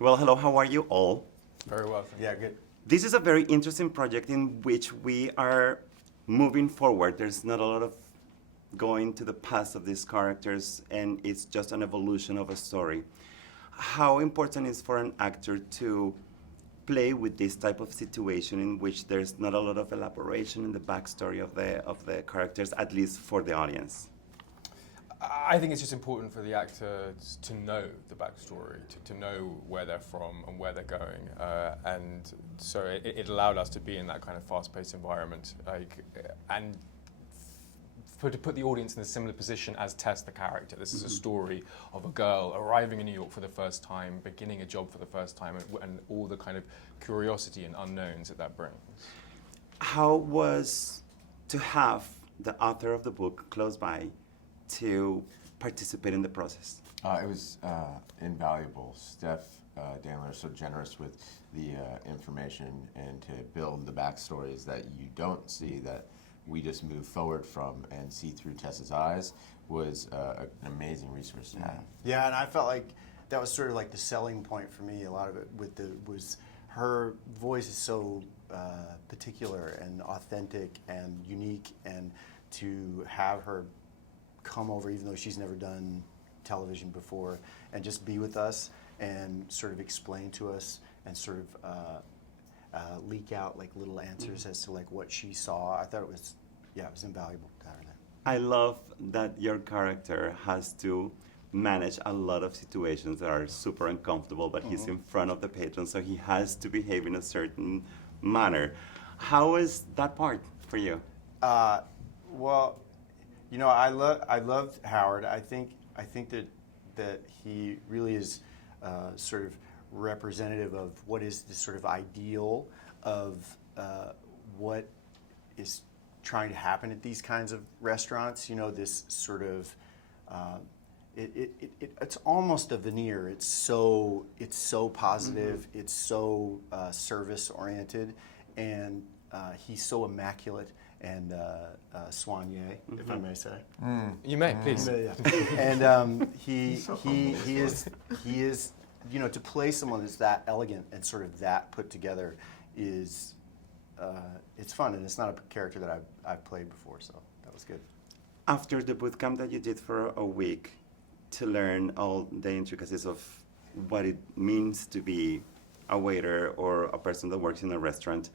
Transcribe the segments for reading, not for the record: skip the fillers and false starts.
Well, hello, how are you all? Very well. Yeah, good. This is a very interesting project in which we are moving forward. There's not a lot of going to the past of these characters, and it's just an evolution of a story. How important is for an actor to play with this type of situation in which there's not a lot of elaboration in the backstory of the characters, at least for the audience? I think it's just important for the actors to know the backstory, to know where they're from and where they're going, and so it allowed us to be in that kind of fast-paced environment, and to put the audience in a similar position as Tess, the character. This is a story of a girl arriving in New York for the first time, beginning a job for the first time, and all the kind of curiosity and unknowns that brings. How was to have the author of the book close by to participate in the process? It was invaluable. Steph Dandler is so generous with the information and to build the backstories that you don't see, that we just move forward from and see through Tess's eyes, was an amazing resource to have. Yeah, and I felt like that was sort of like the selling point for me. A lot of it was her voice is so particular and authentic and unique, and to have her come over, even though she's never done television before, and just be with us and sort of explain to us and sort of leak out like little answers as to like what she saw. I thought it was invaluable to have her there. I love that your character has to manage a lot of situations that are super uncomfortable, but he's in front of the patron, so he has to behave in a certain manner. How is that part for you? Well, you know, I love Howard. I think that he really is sort of representative of what is the sort of ideal of what is trying to happen at these kinds of restaurants. You know, this sort of it's almost a veneer. It's so positive. It's so service oriented, and he's so immaculate and soigné, if I may say. You may, please. And he is, you know, to play someone that's that elegant and sort of that put together is, it's fun, and it's not a character that I've played before, so that was good. After the boot camp that you did for a week to learn all the intricacies of what it means to be a waiter or a person that works in a restaurant,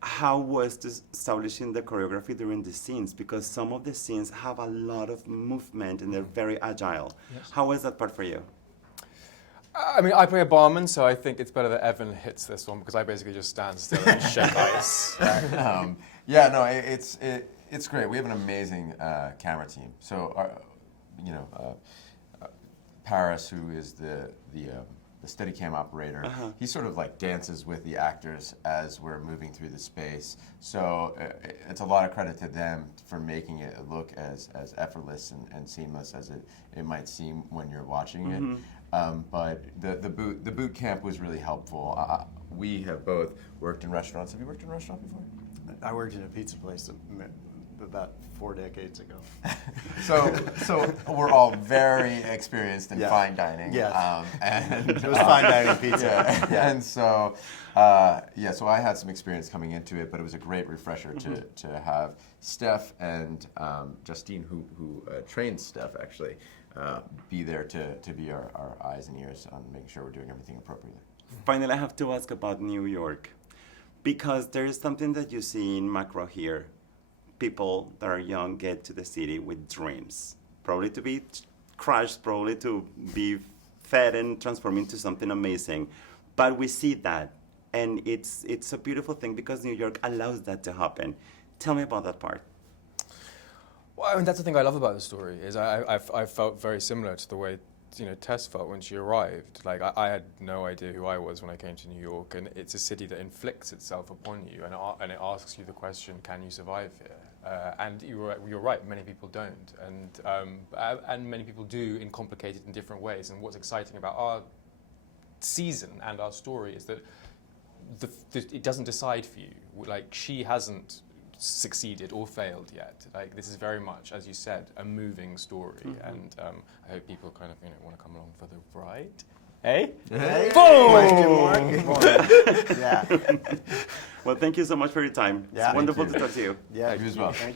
how was this establishing the choreography during the scenes? Because some of the scenes have a lot of movement and they're very agile. Yes. How was that part for you? I mean, I play a barman, so I think it's better that Evan hits this one because I basically just stand still and shake ice. Yeah, no, it's great. We have an amazing camera team. So, Paris, who is the Steadicam operator, he sort of like dances with the actors as we're moving through the space. So it's a lot of credit to them for making it look as effortless and seamless as it might seem when you're watching it. But the boot camp was really helpful. We have both worked in restaurants. Have you worked in a restaurant before? I worked in a pizza place about 4 decades ago. So we're all very experienced in fine dining. Yes. And it was fine dining pizza. Yeah. And so, so I had some experience coming into it, but it was a great refresher to have Steph and Justine, who trained Steph actually, be there to be our eyes and ears on making sure we're doing everything appropriately. Finally, I have to ask about New York, because there is something that you see in macro here. People that are young get to the city with dreams, probably to be crushed, probably to be fed and transformed into something amazing. But we see that, and it's a beautiful thing because New York allows that to happen. Tell me about that part. Well, I mean, that's the thing I love about the story is I felt very similar to the way Tess felt when she arrived. Like I had no idea who I was when I came to New York, and it's a city that inflicts itself upon you, and it asks you the question, can you survive here? And you're right, many people don't, and many people do in complicated and different ways. And what's exciting about our season and our story is that it doesn't decide for you. Like, she hasn't succeeded or failed yet. Like, this is very much, as you said, a moving story, and I hope people kind of want to come along for the ride. Hey? Hey. Boom! Yeah. Well, thank you so much for your time. Yeah. It's wonderful Thank to you. talk to you. Yeah. You as well. Thank